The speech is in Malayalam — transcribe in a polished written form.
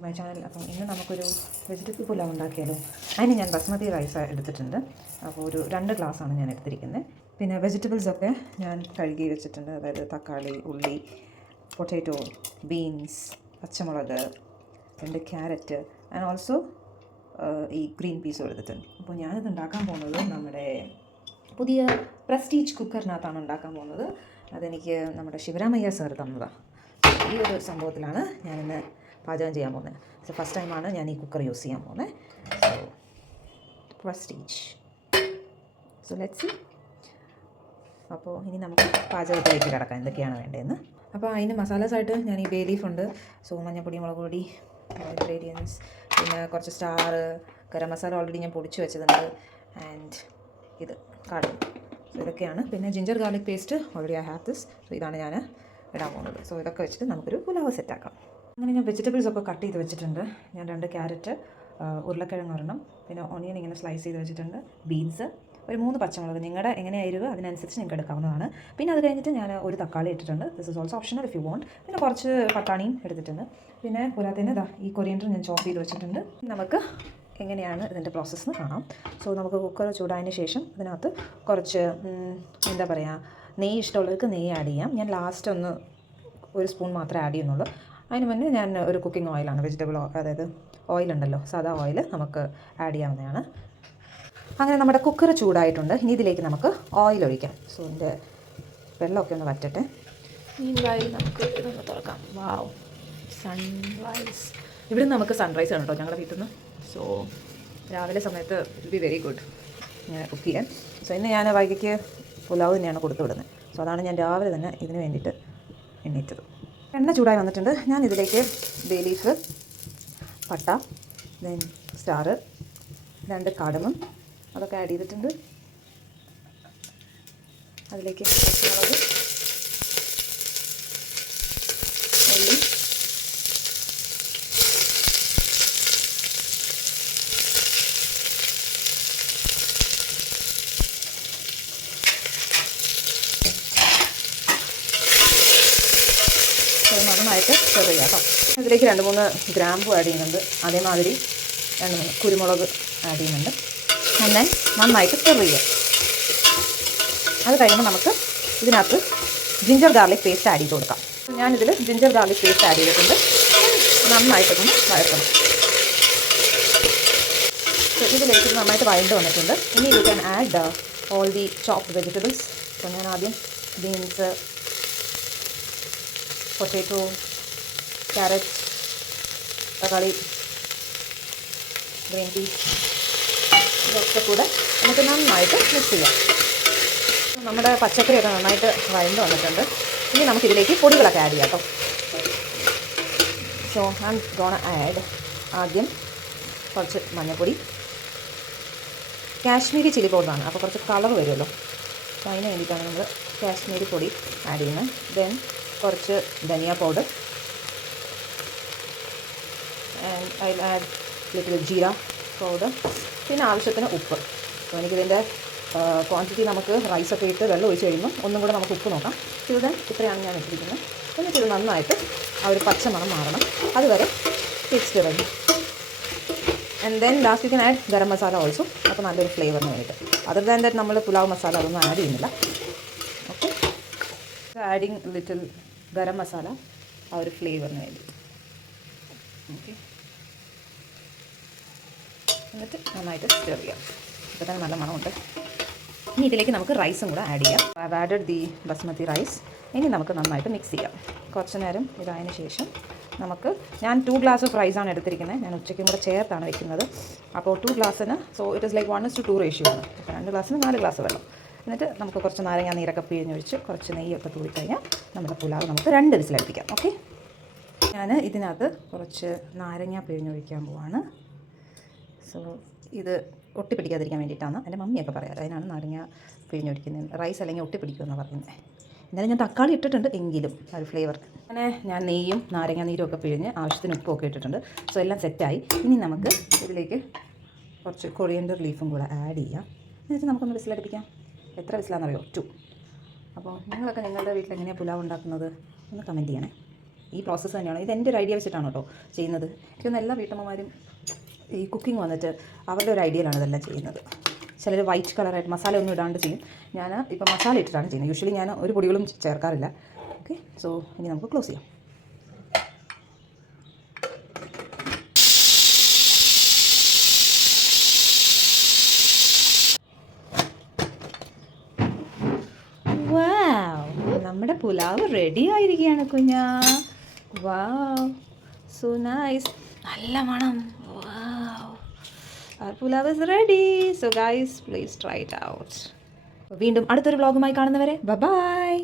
To my channel. അപ്പം ഇന്ന് നമുക്കൊരു വെജിറ്റബിൾ പുലാവ് ഉണ്ടാക്കിയാലോ. അതിന് ഞാൻ ബസ്മതി റൈസ് എടുത്തിട്ടുണ്ട്. അപ്പോൾ ഒരു 2 ഗ്ലാസ്സാണ് ഞാൻ എടുത്തിരിക്കുന്നത്. പിന്നെ വെജിറ്റബിൾസൊക്കെ ഞാൻ കഴുകി വെച്ചിട്ടുണ്ട്. അതായത് തക്കാളി, ഉള്ളി, പൊട്ടാറ്റോ, ബീൻസ്, പച്ചമുളക്, 2 ക്യാരറ്റ് ആൻഡ് ഓൾസോ ഈ ഗ്രീൻ പീസും എടുത്തിട്ടുണ്ട്. അപ്പോൾ ഞാനിത് ഉണ്ടാക്കാൻ പോകുന്നത് നമ്മുടെ പുതിയ പ്രസ്റ്റീജ് കുക്കറിനകത്താണ് ഉണ്ടാക്കാൻ പോകുന്നത്. അതെനിക്ക് നമ്മുടെ ശിവരാമയ്യ സാർ തന്നതാണ്. ഈ ഒരു സംഭവത്തിലാണ് ഞാനിന്ന് പാചകം ചെയ്യാൻ പോകുന്നത്. സോ ഫസ്റ്റ് ടൈമാണ് ഞാൻ ഈ കുക്കർ യൂസ് ചെയ്യാൻ പോകുന്നത്. So Prestige. So let's see. അപ്പോൾ ഇനി നമുക്ക് പാചകത്തിലേക്ക് കിടക്കാം, എന്തൊക്കെയാണ് വേണ്ടതെന്ന്. അപ്പോൾ അതിന് മസാലാസായിട്ട് ഞാൻ ഈ ബേ ലീഫ് ഉണ്ട്. സോ മഞ്ഞൾപ്പൊടി, മുളക് പൊടി, ഇൻഗ്രീഡിയൻസ്, പിന്നെ കുറച്ച് സ്റ്റാർ, ഗരം മസാല ഓൾറെഡി ഞാൻ പൊടിച്ച് വെച്ചതുണ്ട്, ആൻഡ് ഇത് കാർഡും. സോ ഇതൊക്കെയാണ്. പിന്നെ ginger garlic paste already I have this. So ഇതാണ് ഞാൻ ഇടാൻ പോകുന്നത്. സോ ഇതൊക്കെ വെച്ചിട്ട് നമുക്കൊരു പുലാവ് സെറ്റാക്കാം. അങ്ങനെ ഞാൻ വെജിറ്റബിൾസൊക്കെ കട്ട് ചെയ്ത് വെച്ചിട്ടുണ്ട്. ഞാൻ 2 ക്യാരറ്റ്, ഉരുളക്കിഴങ്ങ് ഒരെണ്ണം, പിന്നെ ഓണിയൻ ഇങ്ങനെ സ്ലൈസ് ചെയ്ത് വെച്ചിട്ടുണ്ട്, ബീൻസ്, ഒരു 3 പച്ചമുളക്. നിങ്ങളുടെ എങ്ങനെയായിരുന്നു അതിനനുസരിച്ച് നിങ്ങൾക്ക് എടുക്കാവുന്നതാണ്. പിന്നെ അത് കഴിഞ്ഞിട്ട് ഞാൻ ഒരു തക്കാളി ഇട്ടിട്ടുണ്ട്. This is also optional if you want. പിന്നെ കുറച്ച് പട്ടാണിയും എടുത്തിട്ടുണ്ട്. പിന്നെ പോരാത്തതിന് ഈ കൊറിയൻഡർ ഞാൻ ചോപ്പ് ചെയ്ത് വെച്ചിട്ടുണ്ട്. നമുക്ക് എങ്ങനെയാണ് ഇതിൻ്റെ പ്രോസസ്സ് എന്ന് കാണാം. സോ നമുക്ക് കുക്കർ ചൂടായതിന് ശേഷം അതിനകത്ത് കുറച്ച് എന്താ പറയുക, നെയ്യ് ഇഷ്ടമുള്ളവർക്ക് നെയ്യ് ആഡ് ചെയ്യാം. ഞാൻ ലാസ്റ്റ് ഒന്ന് 1 സ്പൂൺ മാത്രമേ ആഡ് ചെയ്യുന്നുള്ളൂ. അതിന് മുന്നേ ഞാൻ ഒരു കുക്കിംഗ് ഓയിലാണ്, വെജിറ്റബിൾ അതായത് ഓയിലുണ്ടല്ലോ, സാധാ ഓയിൽ നമുക്ക് ആഡ് ചെയ്യാവുന്നതാണ്. അങ്ങനെ നമ്മുടെ കുക്കർ ചൂടായിട്ടുണ്ട്. ഇനി ഇതിലേക്ക് നമുക്ക് ഓയിൽ ഒഴിക്കാം. സോ ഇതിൻ്റെ വെള്ളമൊക്കെ ഒന്ന് വറ്റട്ടെ. മീൻവായി നമുക്ക് ഇതൊന്ന് തുറക്കാം. വാവ്, സൺറൈസ്. ഇവിടെ നിന്ന് നമുക്ക് സൺറൈസ് ആണ് കേട്ടോ ഞങ്ങളുടെ വീട്ടിൽ നിന്ന്. സോ രാവിലെ സമയത്ത് വിൽ ബി വെരി ഗുഡ് ഞാൻ കുക്ക് ചെയ്യാൻ. സോ ഇന്ന് ഞാൻ വൈകിക്ക് പുലാവ് തന്നെയാണ് കൊടുത്തു വിടുന്നത്. സോ അതാണ് ഞാൻ രാവിലെ തന്നെ ഇതിന് വേണ്ടിയിട്ട് എണ്ണീറ്റത്. എണ്ണ ചൂടായി വന്നിട്ടുണ്ട്. ഞാൻ ഇതിലേക്ക് ബേ ലീഫ്, പട്ട, ദെൻ സ്റ്റാർ, 2 കാടമും അതൊക്കെ ആഡ് ചെയ്തിട്ടുണ്ട്. അതിലേക്ക് പച്ചമുളക്, ഉള്ളി, നന്നായിട്ട് സെർവ് ചെയ്യാം കേട്ടോ. ഇതിലേക്ക് 2-3 ഗ്രാമ്പു ആഡ് ചെയ്യുന്നുണ്ട്. അതേമാതിരി 2-3 കുരുമുളക് ആഡ് ചെയ്യുന്നുണ്ട്. അങ്ങനെ നന്നായിട്ട് സെർവ് ചെയ്യാം. അത് കഴിയുമ്പോൾ നമുക്ക് ഇതിനകത്ത് ജിഞ്ചർ ഗാർലിക് പേസ്റ്റ് ആഡ് ചെയ്ത് കൊടുക്കാം. ഞാനിതിൽ ജിഞ്ചർ ഗാർലിക് പേസ്റ്റ് ആഡ് ചെയ്തിട്ടുണ്ട്. നന്നായിട്ടൊന്ന് വഴറ്റണം. ഇതിലേക്ക് നന്നായിട്ട് വഴണ്ട് വന്നിട്ടുണ്ട്. ഇനി you can add all the chopped vegetables. അപ്പോൾ ഞാൻ ആദ്യം ബീൻസ്, പൊട്ടാറ്റോ, ക്യാരറ്റ്, തക്കാളി, ഗ്രീൻ പീസ്, ഇതൊക്കെ കൂടെ നമുക്ക് നന്നായിട്ട് മിക്സ് ചെയ്യാം. നമ്മുടെ പച്ചക്കറിയൊക്കെ നന്നായിട്ട് വഴണ്ട് വന്നിട്ടുണ്ട്. ഇനി നമുക്കിതിലേക്ക് പൊടികളൊക്കെ ആഡ് ചെയ്യാം കേട്ടോ. So I am gonna add ആദ്യം കുറച്ച് മഞ്ഞൾപ്പൊടി, കാശ്മീരി ചില്ലി പൗഡറാണ്, അപ്പോൾ കുറച്ച് കളർ വരുമല്ലോ. സോ അതിന് വേണ്ടിയിട്ടാണ് നമ്മൾ കാശ്മീരി പൊടി ആഡ് ചെയ്യുന്നത്. ദെൻ കുറച്ച് ധനിയ powder, and I add little jeera powder, പിന്നെ ആവശ്യത്തിന് ഉപ്പ്. അപ്പോൾ എനിക്കിതിൻ്റെ ക്വാണ്ടിറ്റി നമുക്ക് റൈസൊക്കെ ഇട്ട് വെള്ളം ഒഴിച്ച് കഴിയുമ്പോൾ ഒന്നും കൂടെ നമുക്ക് ഉപ്പ് നോക്കാം. ഇത് ഇത്രയാണ് ഞാൻ ഇട്ടിരിക്കുന്നത്. എന്നിട്ട് ഇത് നന്നായിട്ട് ആ ഒരു പച്ചമണം മാറണം, അതുവരെ മിക്സ്ഡ് വരും. And then last you can add garam masala also. അപ്പോൾ നല്ലൊരു ഫ്ലേവറിന് വേണ്ടിയിട്ട്. അതർ ദാൻ ദാറ്റ് നമ്മൾ പുലാവ് മസാല അതൊന്നും ആഡ് ചെയ്യുന്നില്ല. Okay, adding little garam masala ആ ഒരു ഫ്ലേവറിന് വേണ്ടി. ഓക്കെ, എന്നിട്ട് നന്നായിട്ട് സ്റ്റർ ചെയ്യാം. ഇപ്പോൾ തന്നെ നല്ല മണമുണ്ട്. ഇനി ഇതിലേക്ക് നമുക്ക് റൈസും കൂടെ ആഡ് ചെയ്യാം. I have added the basmati rice. ഇനി നമുക്ക് നന്നായിട്ട് മിക്സ് ചെയ്യാം. കുറച്ച് നേരം ഇതായതിന് ശേഷം ഞാൻ 2 ഗ്ലാസ് ഓഫ് റൈസാണ് എടുത്തിരിക്കുന്നത്. ഞാൻ ഉച്ചയ്ക്കും കൂടെ ചേർത്താണ് വെക്കുന്നത്. അപ്പോൾ 2 ഗ്ലാസ്സിന്, so it is like 1:2 ratio ആണ്. അപ്പോൾ 2 ഗ്ലാസ്സിന് 4 ഗ്ലാസ് വെള്ളം. എന്നിട്ട് നമുക്ക് കുറച്ച് നാരങ്ങ നീരൊക്കെ പിഴിഞ്ഞൊഴിച്ച് കുറച്ച് നെയ്യൊക്കെ തൂടിക്കഴിഞ്ഞാൽ നമ്മുടെ പുലാവ് നമുക്ക് 2 വിസിലടുപ്പിക്കാം. ഓക്കെ, ഞാൻ ഇതിനകത്ത് കുറച്ച് നാരങ്ങ പിഴിഞ്ഞൊഴിക്കാൻ പോവാണ്. സോ ഇത് ഒട്ടിപ്പിടിക്കാതിരിക്കാൻ വേണ്ടിയിട്ടാണ് എൻ്റെ മമ്മിയൊക്കെ പറയാറ്. അതിനാണ് നാരങ്ങ പിഴിഞ്ഞൊഴിക്കുന്നത്. റൈസ് അല്ലെങ്കിൽ ഒട്ടിപ്പിടിക്കുമെന്നാണ് പറയുന്നത്. എന്നാലും ഞാൻ തക്കാളി ഇട്ടിട്ടുണ്ട്, എങ്കിലും ഒരു ഫ്ലേവർ. അങ്ങനെ ഞാൻ നെയ്യും നാരങ്ങ നീരും ഒക്കെ പിഴിഞ്ഞ് ആവശ്യത്തിന് ഉപ്പൊക്കെ ഇട്ടിട്ടുണ്ട്. സോ എല്ലാം സെറ്റായി. ഇനി നമുക്ക് ഇതിലേക്ക് കുറച്ച് കൊറിയൻഡർ ലീഫും കൂടെ ആഡ് ചെയ്യാം. എന്നിട്ട് നമുക്കൊന്ന് വിസിലടുപ്പിക്കാം. എത്ര വിസിലാണെന്നറിയോ? 2. അപ്പോൾ നിങ്ങളൊക്കെ നിങ്ങളുടെ വീട്ടിൽ എങ്ങനെയാണ് പുലാവ് ഉണ്ടാക്കുന്നത് ഒന്ന് കമൻറ്റ് ചെയ്യണേ. ഈ പ്രോസസ്സ് തന്നെയാണ്. ഇത് എൻ്റെ ഒരു ഐഡിയ വെച്ചിട്ടാണ് കേട്ടോ ചെയ്യുന്നത്. എനിക്കൊന്ന് എല്ലാ വീട്ടമ്മമാരും ഈ കുക്കിംഗ് വന്നിട്ട് അവരുടെ ഒരു ഐഡിയയിലാണ് ഇതെല്ലാം ചെയ്യുന്നത്. ചിലർ വൈറ്റ് കളറായിട്ട് മസാല ഒന്നും ഇടാണ്ട് ചെയ്യും. ഞാൻ ഇപ്പോൾ മസാല ഇട്ടിട്ടാണ് ചെയ്യുന്നത്. യൂഷ്വലി ഞാൻ ഒരു പൊടികളും ചേർക്കാറില്ല. ഓക്കെ, സോ ഇനി നമുക്ക് ക്ലോസ് ചെയ്യാം. വാവ്, നമ്മുടെ പുലാവ് റെഡി ആയിരിക്കുകയാണ് കുഞ്ഞാ. വാവ്, സോ നൈസ്. നല്ല മണം. വാവ്, our pulav is ready. So guys, please try it out. വീണ്ടും അടുത്തൊരു വ്ളോഗുമായി കാണുന്നവരെ ബൈ ബൈ.